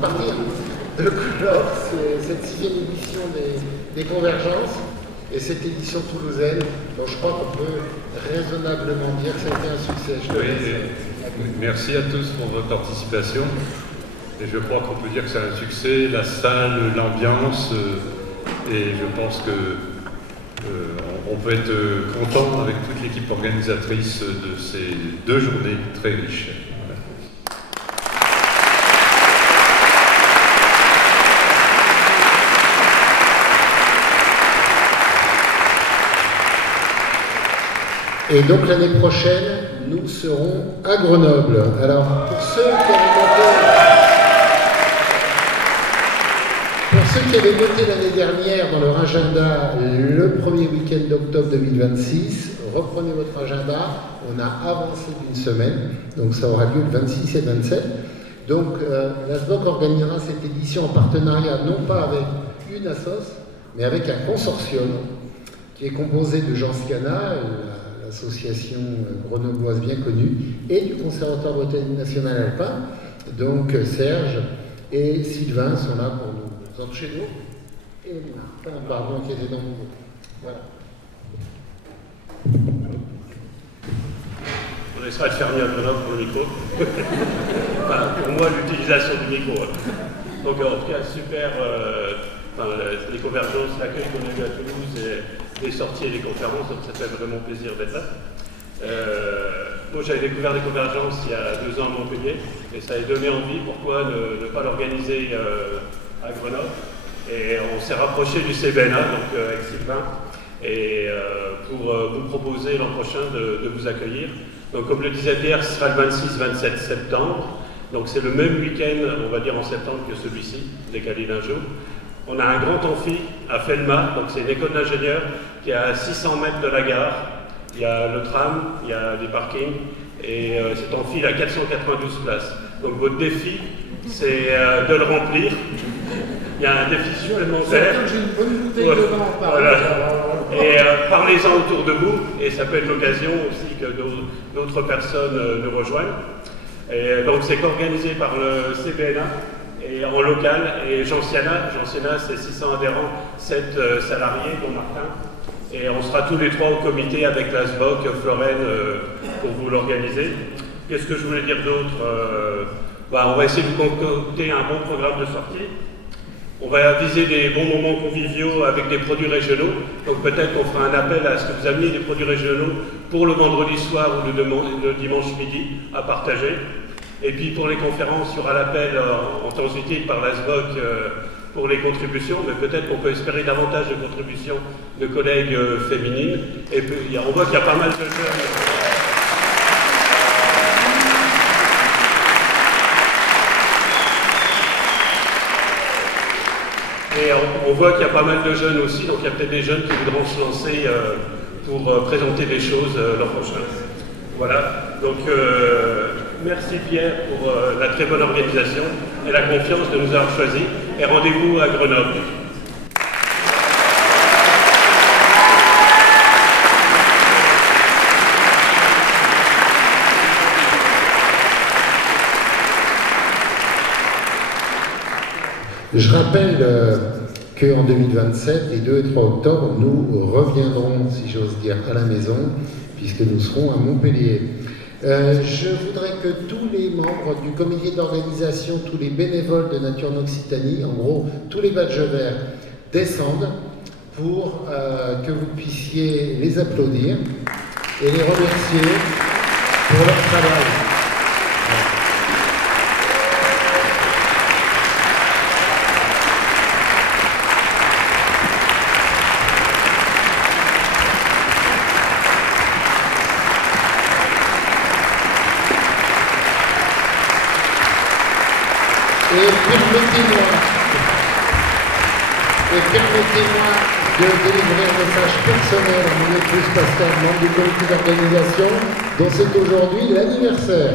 partir de clore cette 6e édition des Convergences et cette édition toulousaine, dont je crois qu'on peut raisonnablement dire que ça a été un succès. Merci à tous pour votre participation. Et je crois qu'on peut dire que c'est un succès, la salle, l'ambiance, et je pense que on peut être content avec toute l'équipe organisatrice de ces 2 journées très riches. Et donc l'année prochaine, nous serons à Grenoble. Alors pour ceux qui avaient noté l'année dernière dans leur agenda le premier week-end d'octobre 2026, reprenez votre agenda, on a avancé d'une semaine, donc ça aura lieu le 26 et 27. Donc la SBOC organisera cette édition en partenariat non pas avec une assoce, mais avec un consortium qui est composé de Jean Sciana, l'association grenobloise bien connue, et du Conservatoire botanique national alpin. Donc Serge et Sylvain sont là pour nous chez nous. Et Martin, pardon, qui était dans mon groupe. Voilà. On essaiera de faire mieux à Grenoble pour le micro. Enfin, pour moi, l'utilisation du micro. Donc en tout cas, super. Les convergences, l'accueil qu'on a eu à Toulouse, et les sorties et les conférences, donc ça fait vraiment plaisir d'être là. Moi, j'avais découvert des convergences il y a 2 ans à Montpellier, et ça a donné envie, pourquoi ne pas l'organiser à Grenoble. Et on s'est rapproché du CBNA, donc avec Sylvain, et pour vous proposer l'an prochain de vous accueillir. Donc comme le disait Pierre, ce sera le 26-27 septembre. Donc c'est le même week-end, on va dire en septembre, que celui-ci, décalé d'un jour. On a un grand amphi à Felma, donc c'est une école d'ingénieurs qui est à 600 mètres de la gare. Il y a le tram, il y a des parkings, et cet amphi a 492 places. Donc votre défi, c'est de le remplir. Il y a un défi supplémentaire. J'ai une bonne bouteille de vin en parlant. Voilà. Et parlez-en autour de vous, et ça peut être l'occasion aussi que d'autres personnes nous rejoignent. Et donc c'est organisé par le CBNA et en local, et Jean Sciana, c'est 600 adhérents, 7 salariés, dont Martin. Et on sera tous les 3 au comité avec la SBOC, Florène, pour vous l'organiser. Qu'est-ce que je voulais dire d'autre on va essayer de vous concocter un bon programme de sortie. On va viser des bons moments conviviaux avec des produits régionaux. Donc peut-être qu'on fera un appel à ce que vous ameniez des produits régionaux pour le vendredi soir ou le dimanche midi à partager. Et puis pour les conférences, il y aura l'appel en temps utile par la SBOC pour les contributions, mais peut-être qu'on peut espérer davantage de contributions de collègues féminines. Et puis, on voit qu'il y a pas mal de jeunes. Et on voit qu'il y a pas mal de jeunes aussi, donc il y a peut-être des jeunes qui voudront se lancer pour présenter des choses l'an prochain. Voilà, donc merci Pierre pour la très bonne organisation et la confiance de nous avoir choisis. Et rendez-vous à Grenoble. Je rappelle qu'en 2027, les 2 et 3 octobre, nous reviendrons, si j'ose dire, à la maison, puisque nous serons à Montpellier. Je voudrais que tous les membres du comité d'organisation, tous les bénévoles de Nature Occitanie, en gros, tous les badges verts, descendent pour que vous puissiez les applaudir et les remercier pour leur travail. Permettez-moi de délivrer un message personnel à mon épouse Pascal, membre du comité d'organisation, dont c'est aujourd'hui l'anniversaire.